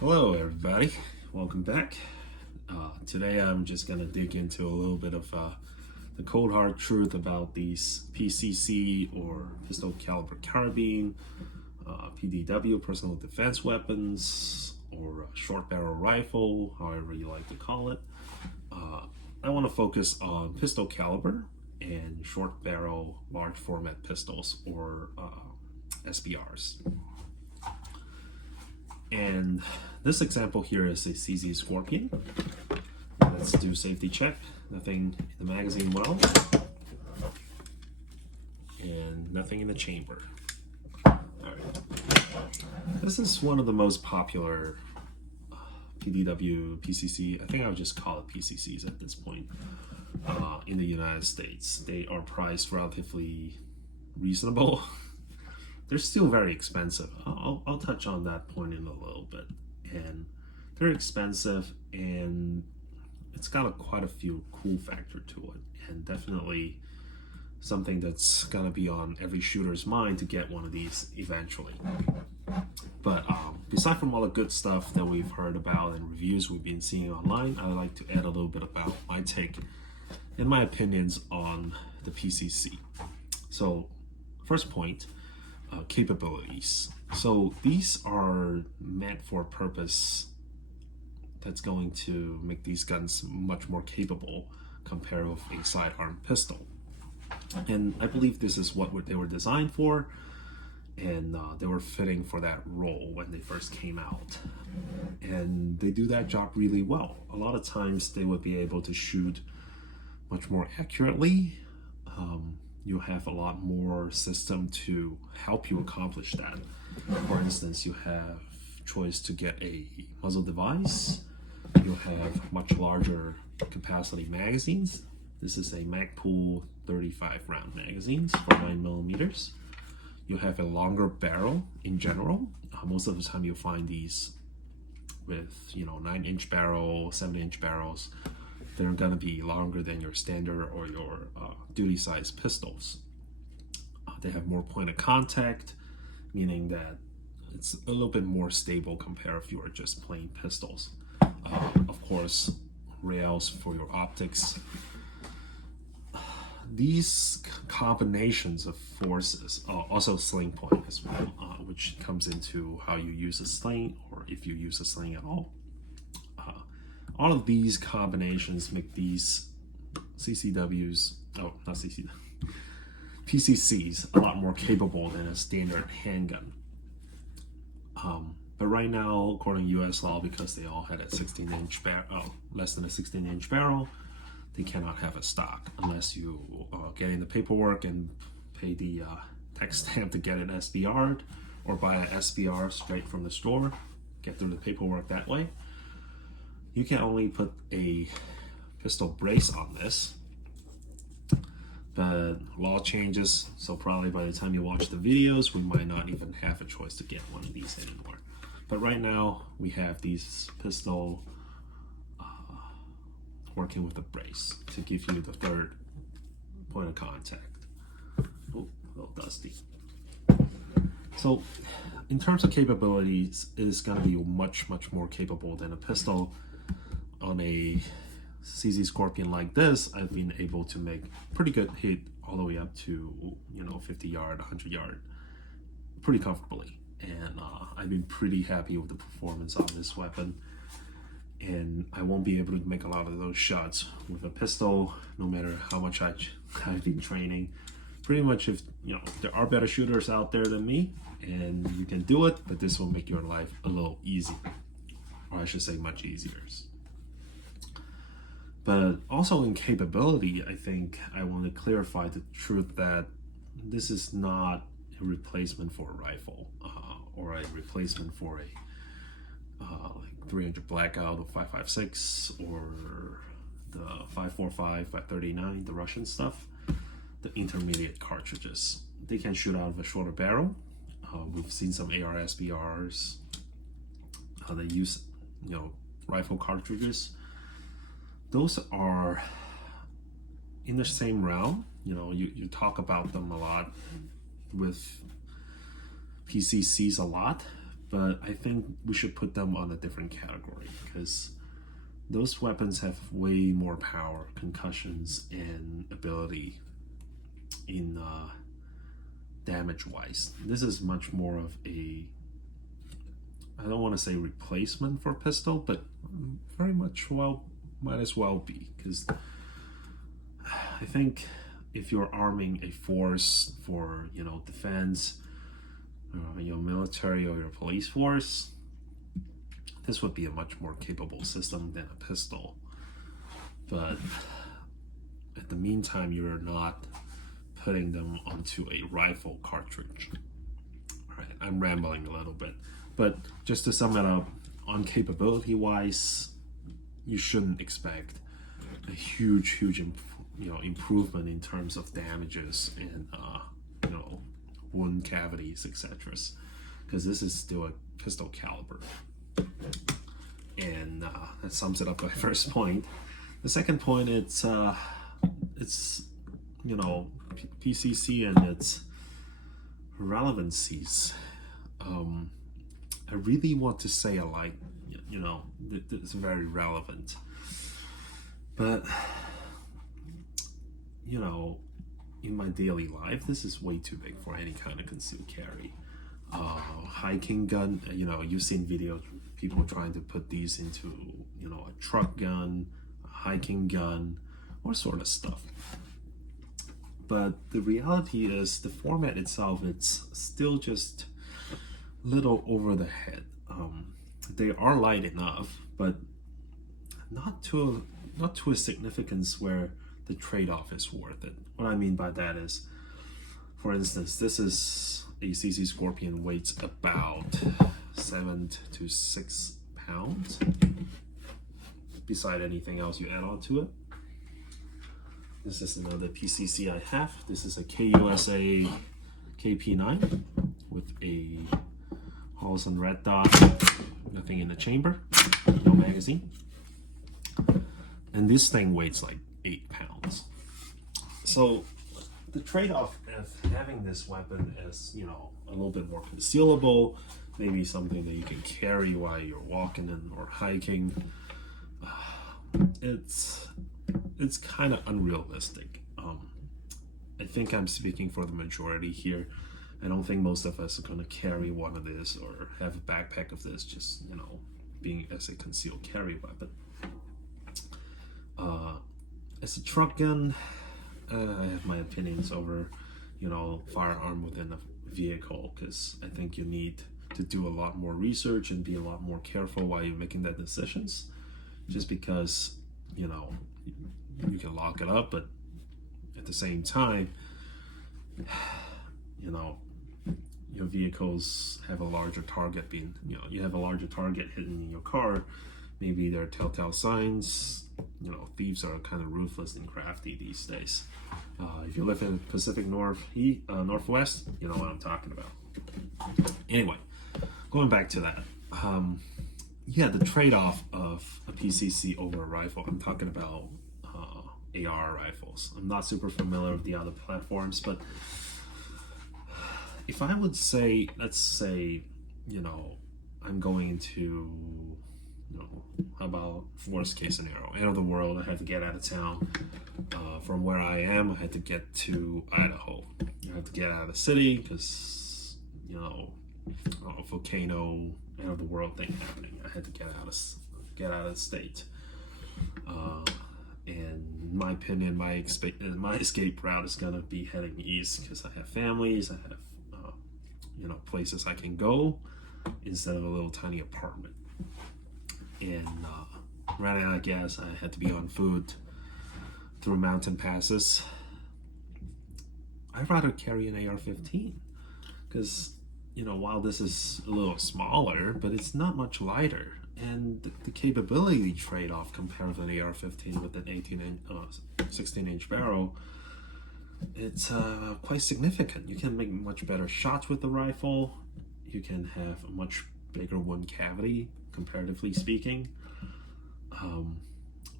Hello everybody, welcome back. Today I'm just going to dig into a little bit of the cold hard truth about these PCC or pistol caliber carbine, PDW, personal defense weapons, or short barrel rifle, however you like to call it. I want to focus on pistol caliber and short barrel large format pistols, or SBRs. And this example here is a CZ Scorpion. Let's do safety check. Nothing in the magazine well, and nothing in the chamber. Alright. This is one of the most popular PDW, PCC, I think I would just call it PCCs at this point, in the United States. They are priced relatively reasonable. They're still very expensive. I'll touch on that point in a little bit. And they're expensive, and it's got quite a few cool factor to it, and definitely something that's gonna be on every shooter's mind to get one of these eventually. But aside from all the good stuff that we've heard about and reviews we've been seeing online, I'd like to add a little bit about my take and my opinions on the PCC. So, first point, capabilities. So these are meant for a purpose that's going to make these guns much more capable compared with a sidearm pistol. And I believe this is what they were designed for, and they were fitting for that role when they first came out. And they do that job really well. A lot of times they would be able to shoot much more accurately. You have a lot more system to help you accomplish that. For instance, you have choice to get a muzzle device. You have much larger capacity magazines. This is a Magpul 35 round magazines for 9mm. You have a longer barrel in general. Most of the time you'll find these with 9-inch barrel, 7-inch barrels. They're gonna be longer than your standard or your duty size pistols. They have more point of contact, meaning that it's a little bit more stable compared if you were just plain pistols. Of course, rails for your optics. These combinations of forces, also sling point as well, which comes into how you use a sling, or if you use a sling at all. All of these combinations make these PCCs a lot more capable than a standard handgun. But right now, according to US law, because they all had a 16-inch barrel, less than a 16-inch barrel, they cannot have a stock unless you get in the paperwork and pay the tax stamp to get an SBR, or buy an SBR straight from the store, get through the paperwork that way. You can only put a pistol brace on this, but law changes, so probably by the time you watch the videos, we might not even have a choice to get one of these anymore. But right now, we have these pistol working with a brace to give you the third point of contact. Oh, a little dusty. So, in terms of capabilities, it's going to be much more capable than a pistol. On a CZ Scorpion like this, I've been able to make pretty good hit all the way up to 50 yard, 100 yard, pretty comfortably. And I've been pretty happy with the performance on this weapon. And I won't be able to make a lot of those shots with a pistol, no matter how much I've been training. Pretty much, if there are better shooters out there than me, and you can do it, but this will make your life a little easier, or I should say much easier. But also in capability, I think I want to clarify the truth that this is not a replacement for a rifle, or a replacement for a like 300 Blackout or 5.56, or the 5.45, 5.39, the Russian stuff, the intermediate cartridges. They can shoot out of a shorter barrel. We've seen some AR SBRs. They use rifle cartridges. Those are in the same realm. You talk about them a lot with PCCs a lot, but I think we should put them on a different category because those weapons have way more power, concussions, and ability in damage-wise. This is much more of a, I don't want to say replacement for pistol, but very much, well, might as well be, because I think if you're arming a force for, you know, defense, your military or your police force, this would be a much more capable system than a pistol. But at the meantime, you're not putting them onto a rifle cartridge. All right, I'm rambling a little bit, but just to sum it up, on capability wise, you shouldn't expect a huge improvement in terms of damages and wound cavities, etc., because this is still a pistol caliber. And that sums it up my first point. The second point, it's PCC and its relevancies. I really want to say it's very relevant, but in my daily life, this is way too big for any kind of concealed carry. Hiking gun, you've seen videos, people trying to put these into, a truck gun, a hiking gun, all sort of stuff. But the reality is the format itself, it's still just a little over the head. They are light enough, but not to a significance where the trade-off is worth it. What I mean by that is, for instance, this is a CC Scorpion, weighs about 7 to 6 pounds, beside anything else you add on to it. This is another PCC I have. This is a KUSA KP9 with a Holosun red dot, nothing in the chamber, no magazine. And this thing weighs like 8 pounds. So the trade-off of having this weapon as, a little bit more concealable, maybe something that you can carry while you're walking in or hiking, it's kind of unrealistic. I think I'm speaking for the majority here. I don't think most of us are going to carry one of this or have a backpack of this, just being as a concealed carry weapon. As a truck gun, I have my opinions over firearm within a vehicle, because I think you need to do a lot more research and be a lot more careful while you're making that decisions, just because you can lock it up, but at the same time your vehicles have a larger target being, you have a larger target hidden in your car. Maybe there are telltale signs. Thieves are kind of ruthless and crafty these days. If you live in the Pacific Northwest, you know what I'm talking about. Anyway, going back to that. The trade-off of a PCC over a rifle, I'm talking about AR rifles. I'm not super familiar with the other platforms, but if I would say, let's say, I'm going into, how about worst case scenario, end of the world, I have to get out of town. From where I am, I had to get to Idaho. I have to get out of the city because, a volcano, end of the world thing happening. I had to get out of the state. And in my opinion, my escape route is gonna be heading east, because I have families, I have places I can go instead of a little tiny apartment. And running out of gas, I had to be on foot through mountain passes. I'd rather carry an AR-15 because while this is a little smaller, but it's not much lighter, and the capability trade-off compared with an AR-15 with an 16-inch barrel, it's quite significant. You can make much better shots with the rifle. You can have a much bigger wound cavity, comparatively speaking.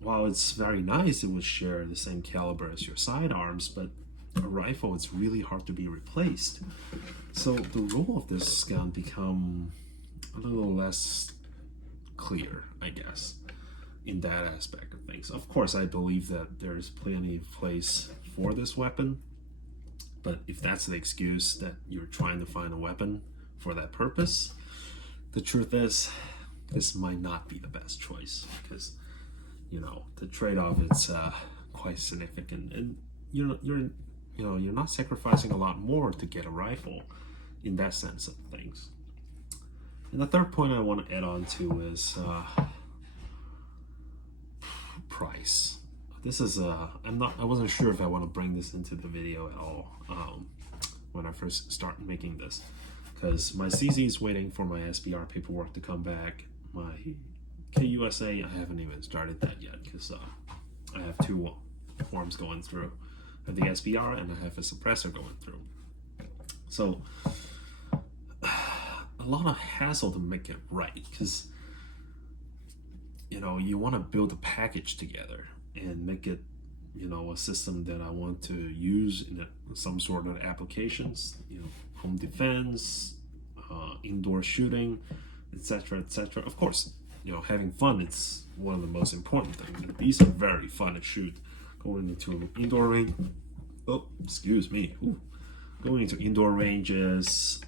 While it's very nice, it would share the same caliber as your sidearms, but a rifle, it's really hard to be replaced. So the role of this gun become a little less clear, I guess, in that aspect of things. Of course, I believe that there's plenty of place for this weapon, but if that's the excuse that you're trying to find a weapon for that purpose, the truth is this might not be the best choice, because the trade-off is quite significant, and you're not sacrificing a lot more to get a rifle in that sense of things. And the third point I want to add on to is price. This is I wasn't sure if I want to bring this into the video at all when I first started making this, because my CZ is waiting for my SBR paperwork to come back. My KUSA, I haven't even started that yet, because I have two forms going through. I have the SBR and I have a suppressor going through. So a lot of hassle to make it right, because you want to build a package together and make it a system that I want to use in some sort of applications, home defense, indoor shooting, etc., etc. Of course, having fun, it's one of the most important things. These are very fun to shoot. Going into indoor range, going into indoor ranges,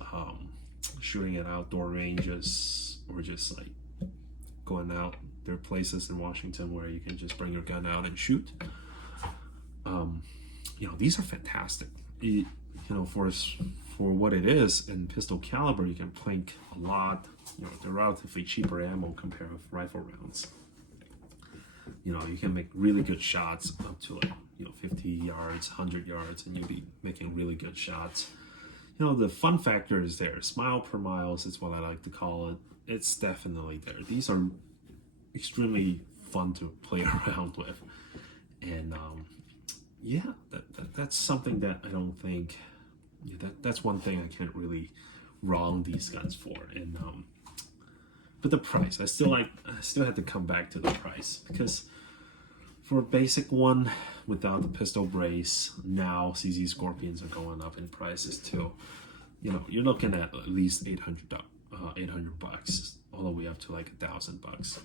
shooting at outdoor ranges, or just like going out. There are places in Washington where you can just bring your gun out and shoot. These are fantastic. For what it is in pistol caliber, you can plink a lot. They're relatively cheaper ammo compared with rifle rounds. You can make really good shots up to like 50 yards, 100 yards, and you'll be making really good shots. The fun factor is there. Smile per miles is what I like to call it. It's definitely there. These are extremely fun to play around with, and that's something that I don't think. That's one thing I can't really wrong these guns for. And but the price, I still had to come back to the price, because for a basic one without the pistol brace, now CZ Scorpions are going up in prices too. You're looking at least $800 all the way up to like $1,000.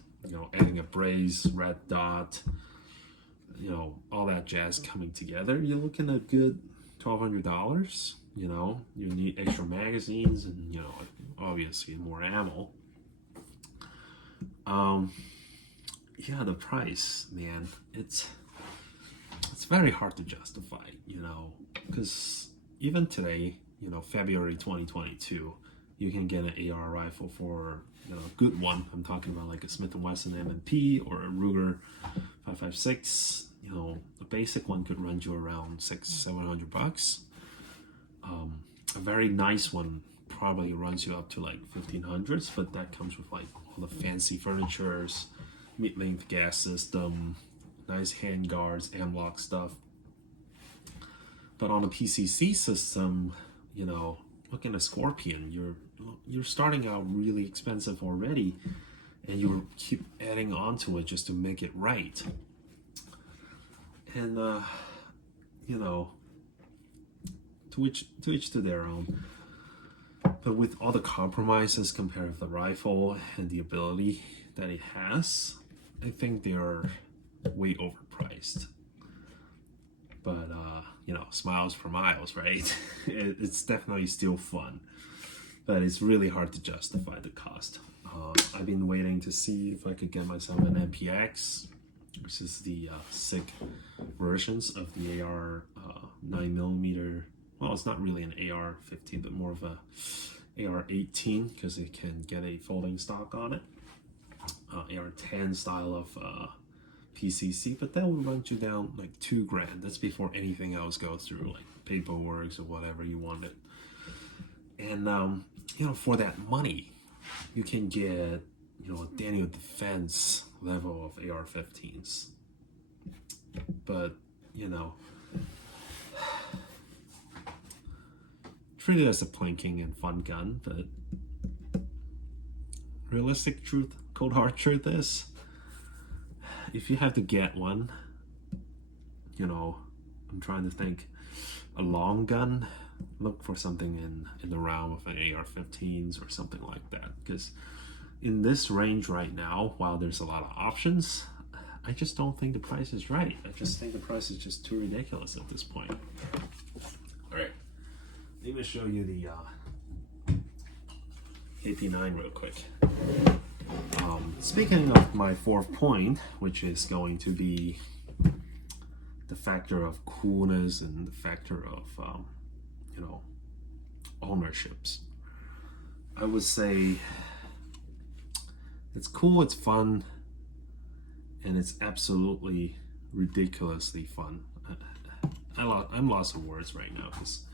Adding a brace, red dot, all that jazz coming together, you're looking at good $1,200. You need extra magazines and obviously more ammo. The price, man, it's very hard to justify, because even today, February 2022, you can get an AR rifle for a good one. I'm talking about like a Smith & Wesson M&P or a Ruger 5.56. A basic one could run you around $600-700. A very nice one probably runs you up to like 1500s, but that comes with like all the fancy furnitures, mid-length gas system, nice hand guards, M-lock stuff. But on a PCC system, look at a Scorpion, you're starting out really expensive already, and you keep adding on to it just to make it right. And to each to their own. But with all the compromises compared with the rifle and the ability that it has, I think they are way overpriced. But smiles per miles, right? It's definitely still fun, but it's really hard to justify the cost. I've been waiting to see if I could get myself an MPX, which is the SIG versions of the AR 9mm. Well, it's not really an AR-15, but more of a AR-18, because it can get a folding stock on it. AR-10 style of PCC, but that will run you down like $2,000. That's before anything else goes through, like paperwork or whatever you wanted. And for that money, you can get a Daniel Defense level of AR-15s. But treat it as a plinking and fun gun, but realistic truth, cold hard truth is, if you have to get one, I'm trying to think, a long gun look for something in the realm of an AR-15s or something like that, because in this range right now, while there's a lot of options, I just don't think the price is right. I just think the price is just too ridiculous at this point. All right, let me show you the AP9 real quick. Speaking of my fourth point, which is going to be the factor of coolness and the factor of you know, ownerships, I would say it's cool, it's fun, and it's absolutely ridiculously fun. I'm lost of words right now because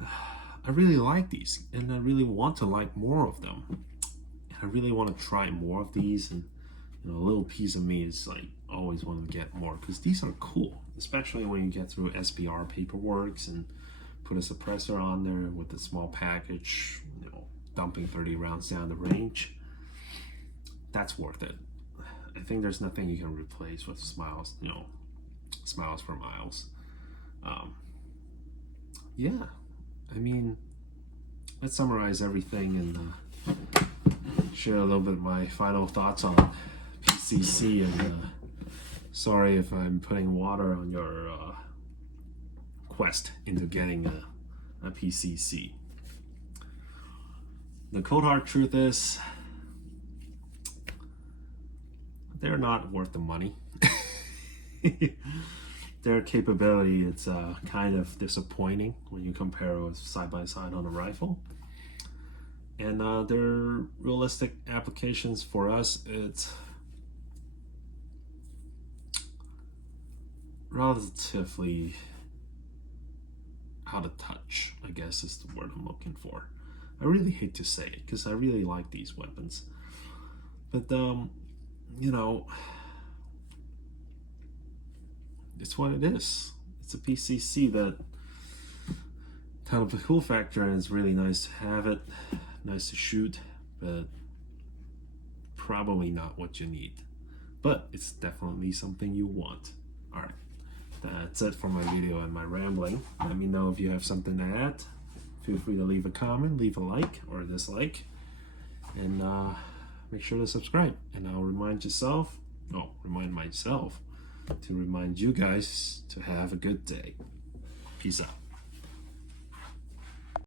I really like these, and I really want to like more of them. I really want to try more of these, and you know, a little piece of me is like always want to get more because these are cool, especially when you get through SPR paperwork and put a suppressor on there with a small package, you know, dumping 30 rounds down the range. That's worth it. I think there's nothing you can replace with smiles, you know, smiles for miles. Yeah, I mean, let's summarize everything and share a little bit of my final thoughts on PCC. And sorry if I'm putting water on your quest into getting a PCC. The cold hard truth is, they're not worth the money. Their capability, it's kind of disappointing when you compare it with side by side on a rifle. And their realistic applications for us, it's relatively out of touch, I guess is the word I'm looking for. I really hate to say it because I really like these weapons. But you know, it's what it is. It's a PCC that kind of a cool factor, and it's really nice to have it, nice to shoot, but probably not what you need. But it's definitely something you want. All right, that's it for my video and my rambling. Let me know if you have something to add. Feel free to leave a comment, leave a like or a dislike, and make sure to subscribe. And I'll remind myself to remind you guys to have a good day. Peace out.